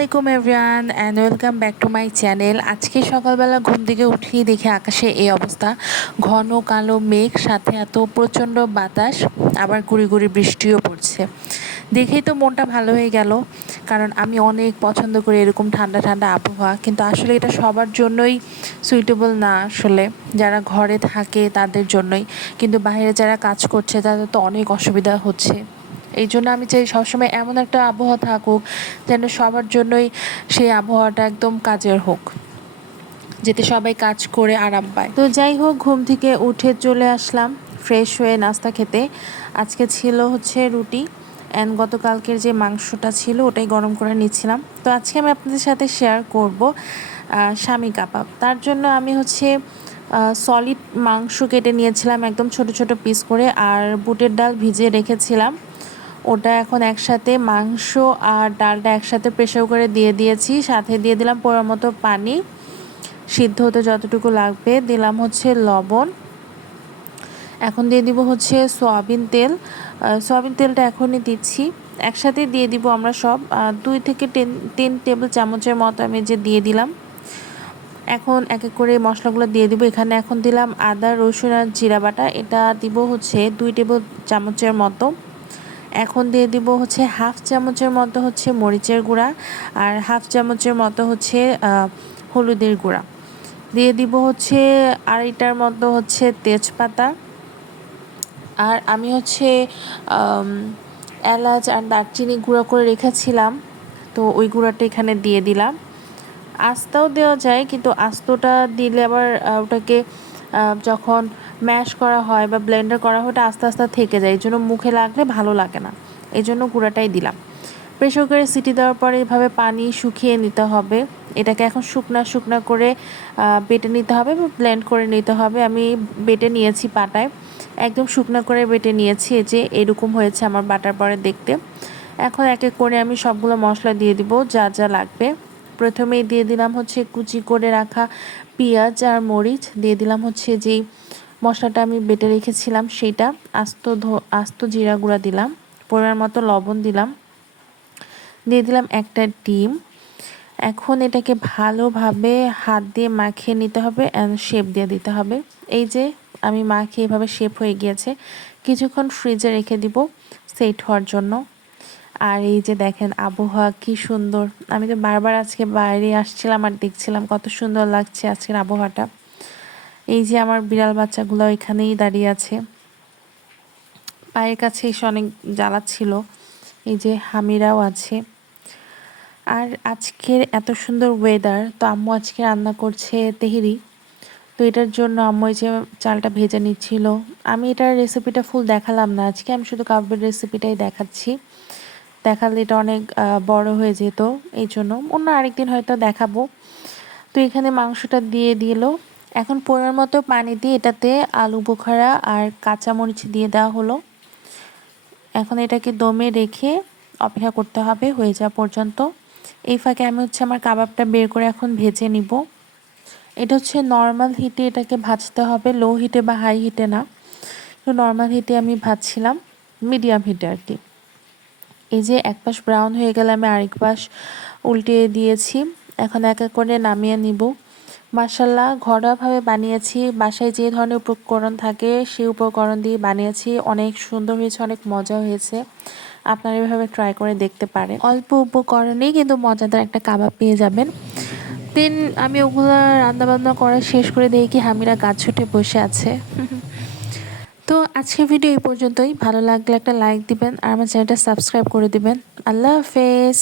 আলাইকুম everyone and welcome back to my channel আজকে সকালবেলা ঘুম থেকে উঠিয়ে দেখে আকাশে এই অবস্থা। ঘন কালো মেঘ, সাথে এত প্রচণ্ড বাতাস, আবার গুড়ি গুড়ি বৃষ্টিও পড়ছে। দেখেই তো মনটা ভালো হয়ে গেল, কারণ আমি অনেক পছন্দ করি এরকম ঠান্ডা ঠান্ডা আবহাওয়া, কিন্তু আসলে এটা সবার জন্যই সুইটেবল না আসলে। যারা ঘরে থাকে তাদের জন্যই, কিন্তু বাইরে যারা কাজ করছে তাদের তো অনেক অসুবিধা হচ্ছে। এই জন্য আমি চাই সবসময় এমন একটা আবহাওয়া থাকুক যেন সবার জন্যই সেই আবহাওয়াটা একদম কাজের হোক, যেতে সবাই কাজ করে আরাম পায়। তো যাই হোক, ঘুম থেকে উঠে চলে আসলাম ফ্রেশ হয়ে নাস্তা খেতে। আজকে ছিল হচ্ছে রুটি অ্যান্ড গতকালকের যে মাংসটা ছিল ওটাই গরম করে নিচ্ছিলাম। তো আজকে আমি আপনাদের সাথে শেয়ার করব স্বামী কাবাব। তার জন্য আমি হচ্ছে সলিড মাংস কেটে নিয়েছিলাম, একদম ছোট ছোট পিস করে, আর বুটের ডাল ভিজিয়ে রেখেছিলাম। ওটা এখন একসাথে মাংস আর ডালটা একসাথে প্রেশার করে দিয়ে দিয়েছি। সাথে দিয়ে দিলাম পোড়ার মতো পানি। সিদ্ধ হতে যতটুকু লাগবে দিলাম হচ্ছে লবণ। এখন দিয়ে দিব হচ্ছে সয়াবিন তেল। সয়াবিন তেলটা এখনই দিচ্ছি। একসাথে দিয়ে দিব আমরা সব। দুই থেকে টেন তিন টেবিল চামচের মতো আমি যে দিয়ে দিলাম। এখন এক এক করে মশলাগুলো দিয়ে দিব। এখানে এখন দিলাম আদা, রসুন আর জিরা বাটা। এটা দিব হচ্ছে দুই টেবিল চামচের মতো। এখন দিয়ে দিব হচ্ছে হাফ চামচের মতো হচ্ছে মরিচের গুঁড়া আর হাফ চামচের মতো হচ্ছে হলুদের গুঁড়া। দিয়ে দিব হচ্ছে আড়াইটার মতো হচ্ছে তেজপাতা। আর আমি হচ্ছে এলাচ আর দারচিনি গুঁড়া করে রেখেছিলাম, তো ওই গুঁড়াটা এখানে দিয়ে দিলাম। আস্তাও দেওয়া যায়, কিন্তু আস্তটা দিলে আবার ওটাকে যখন ম্যাশ করা হয় বা ব্লেন্ডার করা হয়, ওটা আস্তে আস্তে থেকে যায়। এই জন্য মুখে লাগলে ভালো লাগে না। এই জন্য গুঁড়াটাই দিলাম। প্রেশার কুকারে সিটি দেওয়ার পরে এভাবে পানি শুকিয়ে নিতে হবে। এটাকে এখন শুকনা শুকনা করে বেটে নিতে হবে বা ব্লেন্ড করে নিতে হবে। আমি বেটে নিয়েছি পাটায় একদম শুকনা করে বেটে নিয়েছি। যে এরকম হয়েছে আমার বাটার পরে দেখতে। এখন এক এক করে আমি সবগুলো মশলা দিয়ে দিব, যা যা লাগবে। প্রথমেই দিয়ে দিলাম হচ্ছে কুচি করে রাখা পেঁয়াজ আর মরিচ দিয়ে দিলাম হচ্ছে যেই মশলাটা আমি বেটে রেখেছিলাম সেইটা আস্ত আস্ত জিরা গুঁড়া দিলাম, পরিমাণ মতো লবণ দিলাম, দিয়ে দিলাম একটা ডিম। এখন এটাকে ভালোভাবে হাত দিয়ে মাখিয়ে নিতে হবে অ্যান্ড শেপ দিয়ে দিতে হবে। এই যে আমি মাখিয়ে এভাবে শেপ হয়ে গিয়েছে, কিছুক্ষণ ফ্রিজে রেখে দিব সেট হওয়ার জন্য। আর এই যে দেখেন আবহাওয়া কি সুন্দর। আমি তো বারবার আজকে বাইরে আসছিলাম আর দেখছিলাম কত সুন্দর লাগছে আজকের আবহাওয়াটা। এই যে আমার বিড়াল বাচ্চাগুলো এখানেই দাঁড়িয়ে আছে। পায়ের কাছে এসে অনেক জ্বালাচ্ছিল এই যে হামিরাও আছে। আর আজকের এত সুন্দর ওয়েদার তো আম্মু আজকে রান্না করছে তেহেরি। তো এটার জন্য আম্মু যে চালটা ভেজে নিচ্ছিল। আমি এটার রেসিপিটা ফুল দেখালাম না। আজকে আমি শুধু কাব্যের রেসিপিটাই দেখাচ্ছি। দেখালে এটা অনেক বড় হয়ে যেত, এই জন্য। অন্য আরেকদিন হয়তো দেখাবো। তো এখানে মাংসটা দিয়ে দিল। এখন পরিমাণ মতো পানি দিয়ে এটাতে আলু বোখারা আর কাঁচামরিচ দিয়ে দেওয়া হলো। এখন এটাকে দমে রেখে অপেক্ষা করতে হবে, হয়ে যাওয়া পর্যন্ত। এই ফাঁকে আমি হচ্ছে আমার কাবাবটা বের করে এখন ভেজে নিব। এটা হচ্ছে নর্মাল হিটে এটাকে ভাজতে হবে লো হিটে বা হাই হিটে না। নর্মাল হিটে আমি ভাজছিলাম মিডিয়াম হিটে আর কি। এই যে এক পাশ ব্রাউন হয়ে গেলে আমি আরেক পাশ উল্টিয়ে দিয়েছি। এখন এক এক করে নামিয়ে নিব। মাসাল্লাহ ঘরোয়াভাবে বানিয়েছি। বাসায় যে ধরনের উপকরণ থাকে, সেই উপকরণ দিয়ে বানিয়েছি। অনেক সুন্দর হয়েছে, অনেক মজা হয়েছে। আপনারা এভাবে ট্রাই করে দেখতে পারেন। অল্প উপকরণেই কিন্তু মজাদার একটা কাবাব পেয়ে যাবেন। দেন আমি ওগুলো রান্নাবান্না করা শেষ করে দেখি হামিরা গাছ ছুটে বসে আছে। তো আজকের ভিডিও এই পর্যন্তই। ভালো লাগলে একটা লাইক দিবেন আর আমার চ্যানেলটা সাবস্ক্রাইব করে দিবেন। আল্লাহ হাফেজ।